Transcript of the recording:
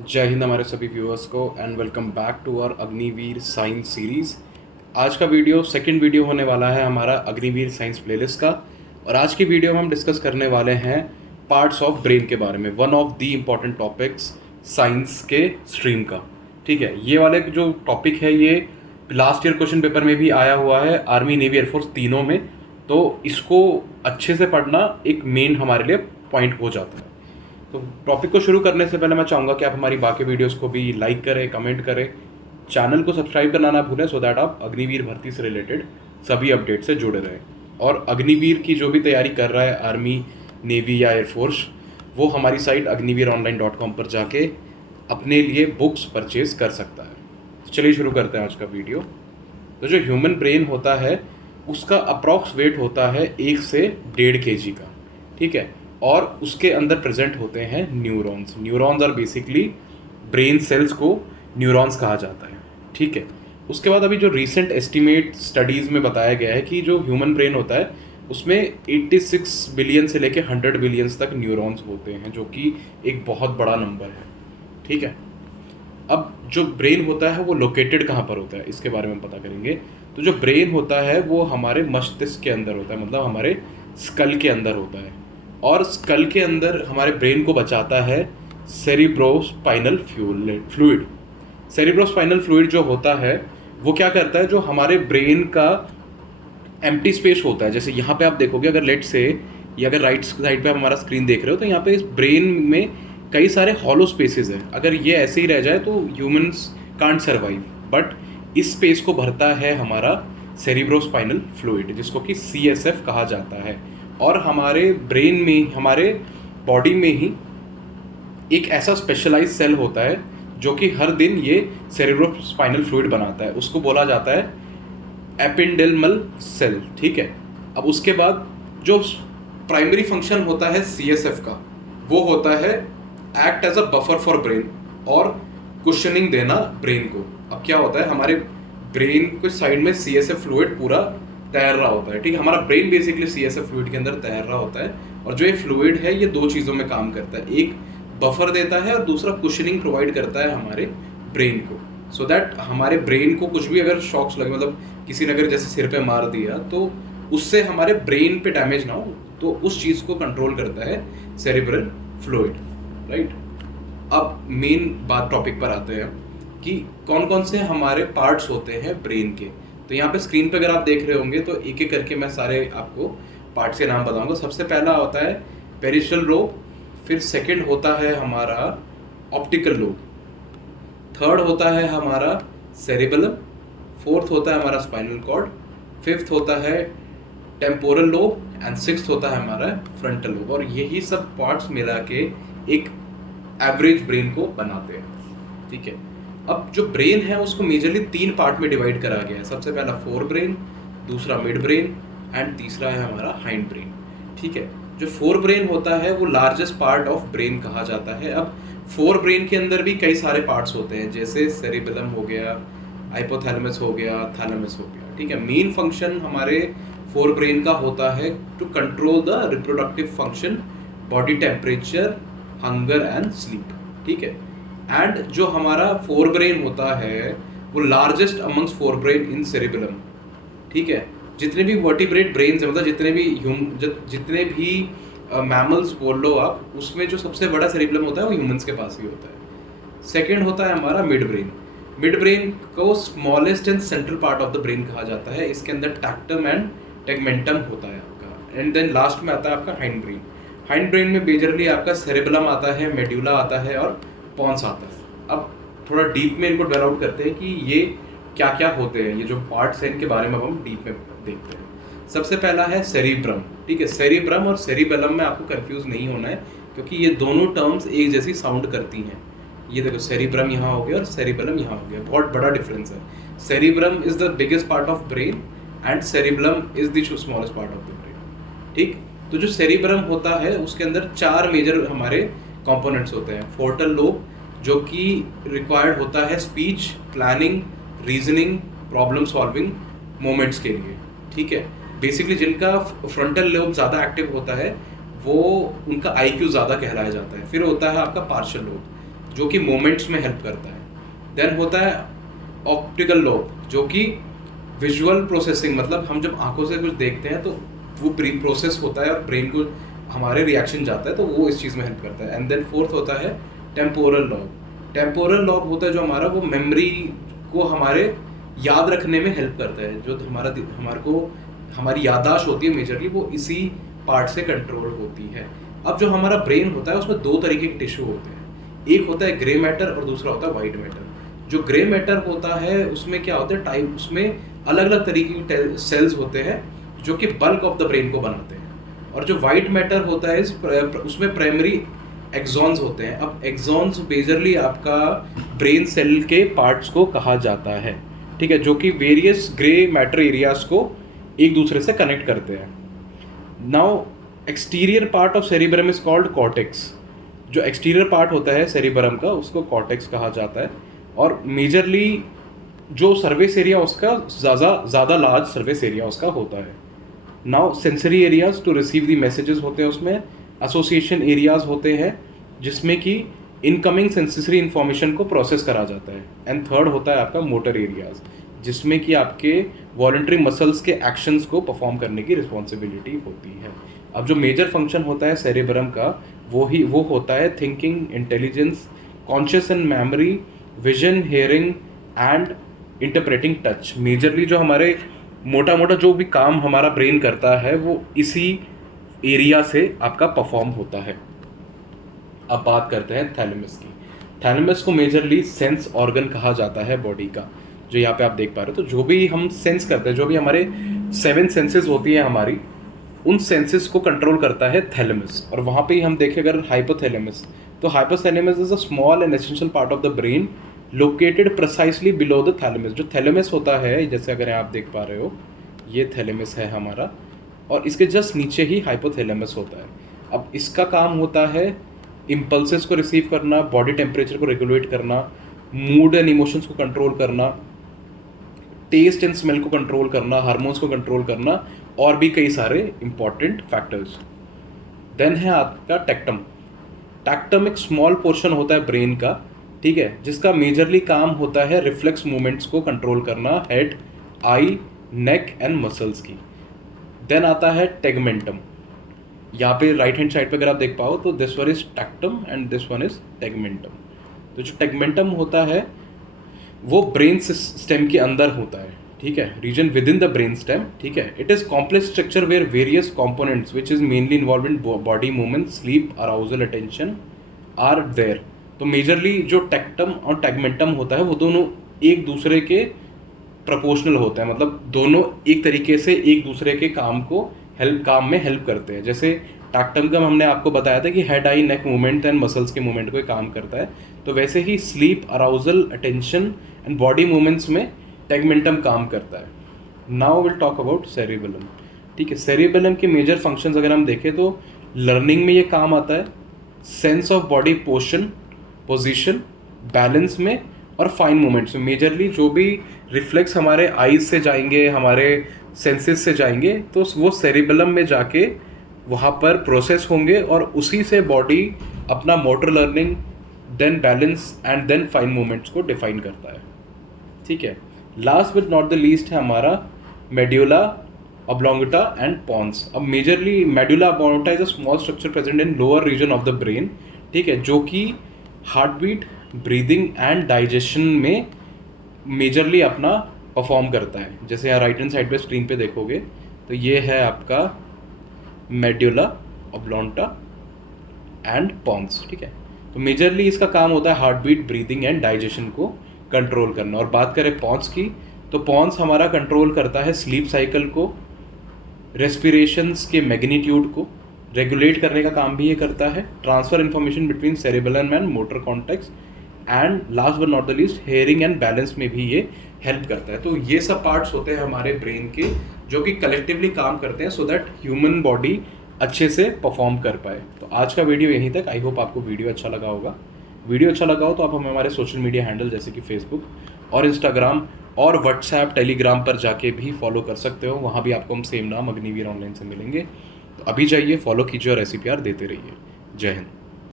जय हिंद हमारे सभी व्यूअर्स को and welcome back to our Agniveer science series. आज का वीडियो सेकंड वीडियो होने वाला है हमारा अग्निवीर साइंस प्लेलिस्ट का। और आज की वीडियो में हम डिस्कस करने वाले हैं पार्ट्स ऑफ ब्रेन के बारे में, one of the important topics science के स्ट्रीम का। ठीक है, ये वाले जो टॉपिक है ये लास्ट ईयर क्वेश्चन पेपर में भी आया हुआ है, आर्मी नेवी एयरफोर्स तीनों में। तो इसको अच्छे से पढ़ना एक मेन हमारे लिए पॉइंट हो जाता है। तो टॉपिक को शुरू करने से पहले मैं चाहूँगा कि आप हमारी बाकी वीडियोस को भी लाइक करें, कमेंट करें, चैनल को सब्सक्राइब करना ना भूलें सो दैट आप अग्निवीर भर्ती से रिलेटेड सभी अपडेट से जुड़े रहें। और अग्निवीर की जो भी तैयारी कर रहा है आर्मी, नेवी या एयरफोर्स, वो हमारी साइट agniveeronline.com पर जाके अपने लिए बुक्स परचेज कर सकता है। तो चलिए शुरू करते हैं आज का वीडियो। तो जो ह्यूमन ब्रेन होता है उसका अप्रॉक्स वेट होता है 1 से 1.5 kg का। ठीक है, और उसके अंदर प्रेजेंट होते हैं neurons. Neurons are basically brain cells को न्यूरॉन्स कहा जाता है। ठीक है, उसके बाद अभी जो रीसेंट एस्टिमेट स्टडीज़ में बताया गया है कि जो ह्यूमन ब्रेन होता है उसमें 86 बिलियन से लेके 100 बिलियंस तक न्यूरॉन्स होते हैं, जो कि एक बहुत बड़ा नंबर है। ठीक है, अब जो ब्रेन होता है वो लोकेटेड कहाँ पर होता है इसके बारे में पता करेंगे। तो जो ब्रेन होता है वो हमारे मस्तिष्क के अंदर होता है, मतलब हमारे स्कल के अंदर होता है। और स्कल के अंदर हमारे ब्रेन को बचाता है सेरिब्रोस्पाइनल फ्लूइड। सेरिब्रोस्पाइनल फ्लूइड जो होता है वो क्या करता है, जो हमारे ब्रेन का एम्प्टी स्पेस होता है, जैसे यहाँ पे आप देखोगे, अगर लेट से या अगर राइट साइड पे आप हमारा स्क्रीन देख रहे हो तो यहाँ पे इस ब्रेन में कई सारे हॉलो स्पेसेस हैं। अगर ये ऐसे ही रह जाए तो ह्यूमंस कांट सर्वाइव, बट इस स्पेस को भरता है हमारा सेरिब्रोस्पाइनल फ्लूइड, जिसको कि CSF कहा जाता है। और हमारे ब्रेन में, हमारे बॉडी में ही एक ऐसा स्पेशलाइज सेल होता है जो कि हर दिन ये सेरिब्रोस्पाइनल फ्लूइड बनाता है, उसको बोला जाता है एपिंडेल्मल सेल। ठीक है, अब उसके बाद जो प्राइमरी फंक्शन होता है CSF का, वो होता है act as a buffer for brain और कुशनिंग देना ब्रेन को। अब क्या होता है, हमारे ब्रेन के साइड में CSF फ्लूइड पूरा तैर रहा होता है। ठीक है, हमारा ब्रेन बेसिकली CSF फ्लूइड के अंदर तैर रहा होता है, और जो ये फ्लूइड है ये दो चीज़ों में काम करता है, एक बफर देता है और दूसरा कुशनिंग प्रोवाइड करता है हमारे ब्रेन को, सो दैट हमारे ब्रेन को कुछ भी अगर शॉक्स लगे, मतलब किसी ने अगर जैसे सिर पे मार दिया तो उससे हमारे ब्रेन पे डैमेज ना हो, तो उस चीज़ को कंट्रोल करता है सेरिब्रल फ्लूइड। राइट, अब मेन बात टॉपिक पर आते हैं कि कौन कौन से हमारे पार्ट्स होते हैं ब्रेन के। तो यहाँ पे स्क्रीन पे अगर आप देख रहे होंगे तो एक एक करके मैं सारे आपको पार्ट्स के नाम बताऊंगा। सबसे पहला होता है पेरिफेरल लोब, फिर सेकंड होता है हमारा ऑप्टिकल लोब, थर्ड होता है हमारा सेरिबेलम, फोर्थ होता है हमारा स्पाइनल कॉर्ड, फिफ्थ होता है टेम्पोरल लोब एंड सिक्स्थ होता है हमारा फ्रंटल लोब। और यही सब पार्ट्स मिला के एक एवरेज ब्रेन को बनाते हैं। ठीक है, अब जो ब्रेन है उसको मेजरली 3 पार्ट में डिवाइड करा गया है। सबसे पहला फोर ब्रेन, दूसरा मिड ब्रेन एंड तीसरा है हमारा हाइंड ब्रेन। ठीक है, जो फोर ब्रेन होता है वो लार्जेस्ट पार्ट ऑफ ब्रेन कहा जाता है। अब फोर ब्रेन के अंदर भी कई सारे पार्ट्स होते हैं, जैसे सेरिबेलम हो गया, हाइपोथैलेमस हो गया, थैलेमस हो गया। ठीक है, मेन फंक्शन हमारे फोर ब्रेन का होता है to control the reproductive function, body temperature, hunger and sleep. ठीक है, एंड जो हमारा फोर ब्रेन होता है वो largest amongst fore brain in cerebellum. ठीक है, जितने भी वर्टिब्रेट ब्रेन्स हैं, मतलब जितने भी मैमल्स बोल लो आप, उसमें जो सबसे बड़ा सेरिबेलम होता है वो ह्यूमंस के पास ही होता है। सेकंड होता है हमारा मिड ब्रेन। मिड ब्रेन को smallest and central part of the brain कहा जाता है। इसके अंदर टैक्टम एंड टेगमेंटम होता है आपका। एंड देन लास्ट में आता है आपका हाइंड ब्रेन। हाइंड ब्रेन में मेजरली आपका सेरिबेलम आता है, मेड्यूला आता है और पॉन्स आता है। अब थोड़ा डीप में इनको डेवलप आउट करते हैं कि ये क्या क्या होते हैं, ये जो पार्ट्स हैं इनके बारे में हम डीप में देखते हैं। सबसे पहला है सेरिब्रम। ठीक है, सेरिब्रम और सेरिबेलम में आपको कंफ्यूज नहीं होना है, क्योंकि ये दोनों टर्म्स एक जैसी साउंड करती हैं। ये देखो, सेरिब्रम यहाँ हो गया और सेरिबेलम यहाँ हो गया, बहुत बड़ा डिफरेंस है। Cerebrum is the biggest part of brain and cerebellum is the smallest part of the brain. ठीक, तो जो सेरिब्रम होता है उसके अंदर 4 मेजर हमारे कंपोनेंट्स होते हैं। फोर्टल लोब, जो कि रिक्वायर्ड होता है speech, planning, reasoning, problem solving moments के लिए। ठीक है, बेसिकली जिनका फ्रंटल लोब ज़्यादा एक्टिव होता है वो उनका IQ ज़्यादा कहलाया जाता है। फिर होता है आपका पार्शियल लोब। जो कि मोमेंट्स में हेल्प करता है। देन होता है ऑप्टिकल लोब, जो कि विजुअल प्रोसेसिंग, मतलब हम जब आंखों से कुछ देखते हैं तो वो प्रोसेस होता है और ब्रेन को हमारे रिएक्शन जाता है, तो वो इस चीज़ में हेल्प करता है। एंड देन फोर्थ होता है टेम्पोरल लॉब। टेम्पोरल लॉब होता है जो हमारा वो मेमोरी को हमारे याद रखने में हेल्प करता है, जो हमारे को हमारी याददाश्त होती है मेजरली वो इसी पार्ट से कंट्रोल होती है। अब जो हमारा ब्रेन होता है उसमें दो तरीके के टिश्यू होते हैं, एक होता है ग्रे मैटर और दूसरा होता है वाइट मैटर। जो ग्रे मैटर होता है उसमें क्या होता है टाइप, उसमें अलग अलग तरीके के सेल्स होते हैं जो कि बल्क ऑफ द ब्रेन को बनाते हैं। और जो वाइट मैटर होता है उसमें प्राइमरी एक्सॉन्स होते हैं। अब एक्सॉन्स मेजरली आपका ब्रेन सेल के पार्ट्स को कहा जाता है, ठीक है, जो कि वेरियस ग्रे मैटर एरियाज को एक दूसरे से कनेक्ट करते हैं। Now exterior part of cerebrum is called cortex. जो एक्सटीरियर पार्ट होता है सेरिब्रम का उसको कॉर्टेक्स कहा जाता है। और मेजरली जो सर्विस एरिया उसका ज़्यादा लार्ज सर्विस एरिया उसका होता है। Now sensory areas to receive the messages होते हैं, उसमें एसोसिएशन एरियाज होते हैं जिसमें कि इनकमिंग सेंसरी इन्फॉर्मेशन को प्रोसेस करा जाता है। एंड थर्ड होता है आपका मोटर एरियाज, जिसमें कि आपके वॉलंटरी मसल्स के एक्शंस को परफॉर्म करने की रिस्पॉन्सिबिलिटी होती है। अब जो मेजर फंक्शन होता है सेरिब्रम का वो होता है thinking, intelligence, conscious and memory, vision, hearing and interpreting touch. Majorly जो हमारे मोटा जो भी काम हमारा ब्रेन करता है वो इसी एरिया से आपका परफॉर्म होता है। अब बात करते हैं थैलेमस की। थैलेमस को मेजरली सेंस ऑर्गन कहा जाता है बॉडी का, जो यहाँ पे आप देख पा रहे हो। तो जो भी हम सेंस करते हैं, जो भी हमारे 7 सेंसेस होती है हमारी, उन सेंसेस को कंट्रोल करता है थैलेमस। और वहाँ पे ही हम देखें अगर हाइपोथैलेमस, तो hypothalamus is a small and essential part of the brain located precisely below the thalamus. जो थैलेमस होता है, जैसे अगर आप देख पा रहे हो, ये थैलेमस है हमारा और इसके जस्ट नीचे ही हाइपोथैलेमस होता है। अब इसका काम होता है इम्पल्सेस को रिसीव करना, बॉडी टेम्परेचर को रेगुलेट करना, मूड एंड इमोशंस को कंट्रोल करना, टेस्ट एंड स्मेल को कंट्रोल करना, हार्मोन्स को कंट्रोल करना और भी कई सारे इंपॉर्टेंट फैक्टर्स। देन है आपका टेक्टम। टेक्टम एक स्मॉल पोर्शन होता है ब्रेन का, ठीक है, जिसका मेजरली काम होता है रिफ्लेक्स मूवमेंट्स को कंट्रोल करना, head, eye, neck and muscles की। देन आता है टेगमेंटम। यहाँ पे राइट हैंड साइड पे अगर आप देख पाओ तो this one is tectum and this one is tegmentum. तो जो टेगमेंटम होता है वो ब्रेन स्टेम के अंदर होता है, ठीक है, region within the brain stem, ठीक है। It is complex structure where various components which is mainly involve in body movement, sleep, arousal, attention are there. तो मेजरली जो टेक्टम और टेगमेंटम होता है वो दोनों एक दूसरे के प्रोपोर्शनल होता है, मतलब दोनों एक तरीके से एक दूसरे के काम में हेल्प करते हैं। जैसे टेक्टम का हमने आपको बताया था कि head, eye, neck movement and muscles के मूवमेंट को काम करता है, तो वैसे ही sleep, arousal, attention and body movements में टेगमेंटम काम करता है। Now will talk about cerebellum, ठीक है। सेरिबेलम के मेजर फंक्शंस अगर हम देखें तो लर्निंग में ये काम आता है, sense of body position, balance में और फाइन मूवमेंट्स में। मेजरली जो भी रिफ्लेक्स हमारे आईज से जाएंगे, हमारे सेंसेस से जाएंगे, तो वो सेरिबेलम में जाके वहाँ पर प्रोसेस होंगे और उसी से बॉडी अपना motor learning, then balance and then fine movements को डिफाइन करता है, ठीक है। Last but not the least है हमारा मेड्यूला ऑब्लोंगेटा एंड पॉन्स। अब majorly medulla oblongata is a small structure present in lower region of the brain, ठीक है, जो कि heart beat, breathing and digestion में मेजरली अपना परफॉर्म करता है। जैसे यहाँ राइट हैंड साइड पे स्क्रीन पे देखोगे तो ये है आपका मेड्यूला ऑब्लोंगेटा एंड पॉन्स, ठीक है। तो मेजरली इसका काम होता है heart beat, breathing and digestion को कंट्रोल करना। और बात करें पॉन्स की, तो पॉन्स हमारा कंट्रोल करता है स्लीप साइकिल को, रेस्पिरेशंस के मैग्नीट्यूड को रेगुलेट करने का काम भी ये करता है, transfer information between cerebellum and motor context, and last but not the least hearing and balance में भी ये हेल्प करता है। तो ये सब पार्ट्स होते हैं हमारे ब्रेन के जो कि कलेक्टिवली काम करते हैं सो दैट ह्यूमन बॉडी अच्छे से परफॉर्म कर पाए। तो आज का वीडियो यहीं तक। आई होप आपको वीडियो अच्छा लगा होगा। वीडियो अच्छा लगा हो तो आप हमें हमारे सोशल मीडिया हैंडल जैसे कि फेसबुक और इंस्टाग्राम और व्हाट्सएप, टेलीग्राम पर जाके भी फॉलो कर सकते हो। वहाँ भी आपको हम सेम नाम अग्निवीर ऑनलाइन से मिलेंगे। तो अभी जाइए, फॉलो कीजिए और ऐसी प्यार देते रहिए। जय हिंद।